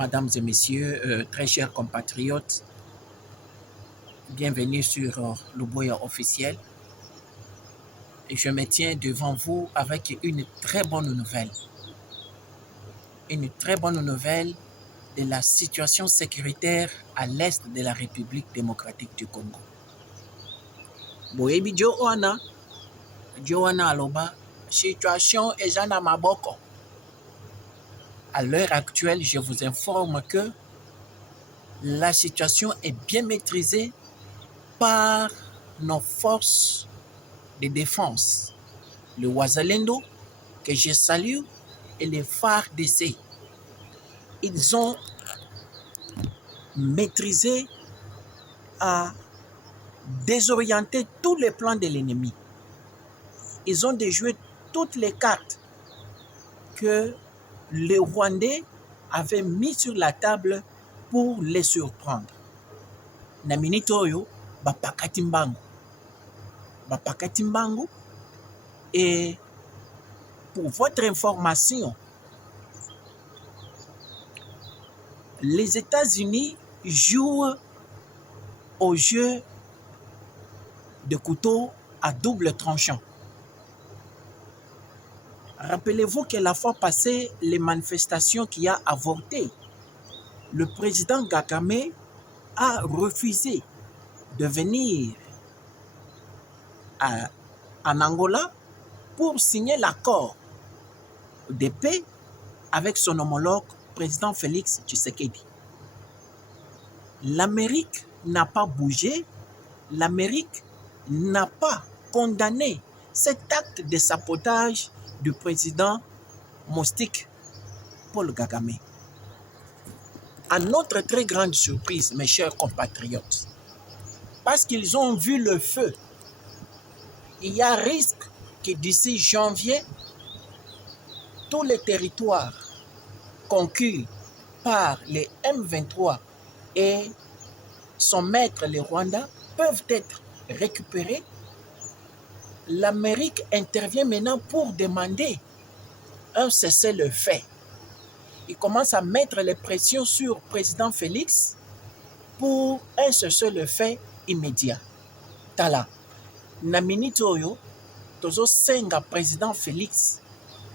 Mesdames et messieurs, très chers compatriotes, bienvenue sur le Boya officiel. Et je me tiens devant vous avec une très bonne nouvelle. Une très bonne nouvelle de la situation sécuritaire à l'est de la République démocratique du Congo. Boyebi Joana Aloba, situation est Jana Maboko. À l'heure actuelle, je vous informe que la situation est bien maîtrisée par nos forces de défense, le Wazalendo, que je salue, et les FARDC. Ils ont maîtrisé à désorienter tous les plans de l'ennemi. Ils ont déjoué toutes les cartes que les Rwandais avaient mis sur la table pour les surprendre. Naminitoyo, Bapakatimbango. Et pour votre information, les États-Unis jouent au jeu de couteau à double tranchant. Rappelez-vous que la fois passée, les manifestations qui a avorté, le président Kagame a refusé de venir en Angola pour signer l'accord de paix avec son homologue président Félix Tshisekedi. L'Amérique n'a pas bougé, l'Amérique n'a pas condamné cet acte de sabotage du président moustique Paul Kagame. À notre très grande surprise, mes chers compatriotes, parce qu'ils ont vu le feu, il y a risque que d'ici janvier, tous les territoires conquis par les M23 et son maître, le Rwanda, peuvent être récupérés. L'Amérique intervient maintenant pour demander un cessez-le-feu. Il commence à mettre les pressions sur le président Félix pour un cessez-le-feu immédiat. Tala, na minute oyo, tozo senga président Félix,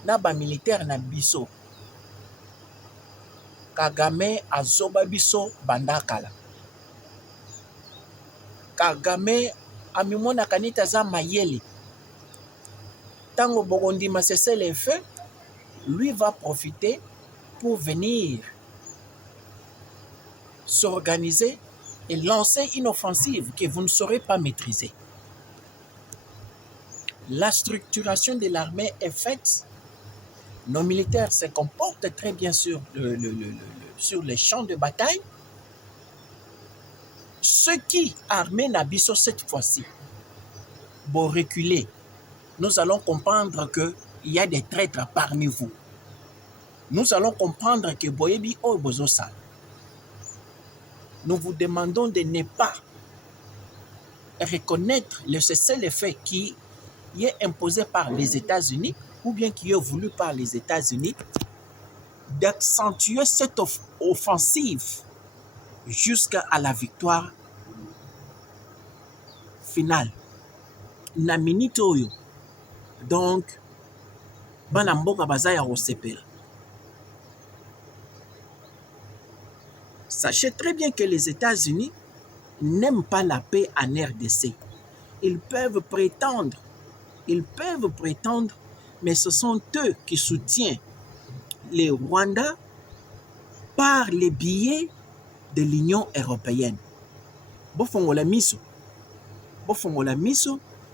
na ba militaire na biso. Kagame azoba biso bandakala. Kagame amimona kanita za mayele. Tango Bogondi m'a cessé les feux, lui va profiter pour venir s'organiser et lancer une offensive que vous ne saurez pas maîtriser. La structuration de l'armée est faite. Nos militaires se comportent très bien sur les champs de bataille. Ceux qui armés Nabiso cette fois-ci vont reculer. Nous allons comprendre qu'il y a des traîtres parmi vous. Nous allons comprendre que Boyebi Obozosa. Nous vous demandons de ne pas reconnaître le cessez-le-feu qui est imposé par les États-Unis ou bien qui est voulu par les États-Unis, d'accentuer cette offensive jusqu'à la victoire finale. Na minute oyo. Donc, Banamboka Bazaya Rosepel. Sachez très bien que les États-Unis n'aiment pas la paix en RDC. Ils peuvent prétendre, mais ce sont eux qui soutiennent les Rwandais par les billets de l'Union européenne. Bofongola miso,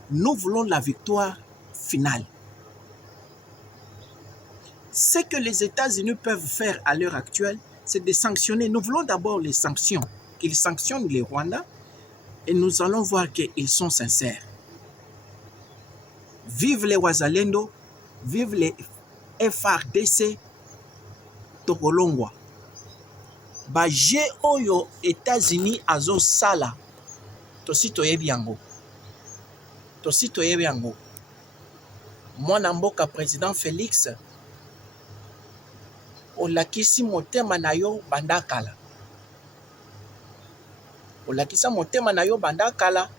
nous voulons la victoire finale. Ce que les États-Unis peuvent faire à l'heure actuelle, c'est de sanctionner. Nous voulons d'abord les sanctions, qu'ils sanctionnent les Rwandais, et nous allons voir qu'ils sont sincères. Vive les Wazalendo, vive les FARDC, Tokolongwa. Baje oyo États-Unis azo sala, tosi toyebi yango. Mwana mboka président Félix, olakisi motema na yo banda kala. Olakisa motema na yo banda kala,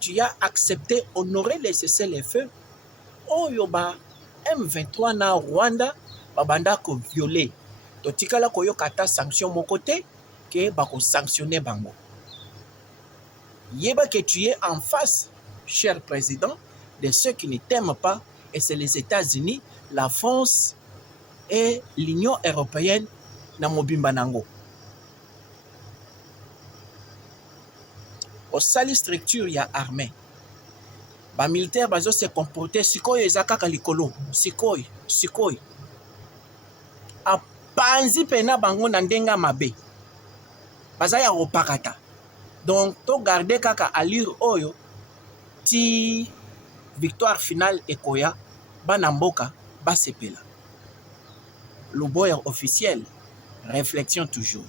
tu as accepté honorer les cessez-le-feu. Oyo ba M23 na Rwanda babanda ko violer. Totikala koyo kata sanction mon côté que bako sanctionner bango. Yeba que tu es en face, cher président, de ceux qui ne t'aiment pas, et c'est les États-Unis, la France et l'Union européenne na mobimba nango. Au sali structure ya armée. Ba militaire bazo se comporter sikoyo ezaka likolo, sikoyo. A panzi pena bango na ndenga mabe. Bazaya opakata. Donc to garder kaka allure oyo ti victoire finale ekoya bana mboka basepela. Le boya officiel, réflexion toujours.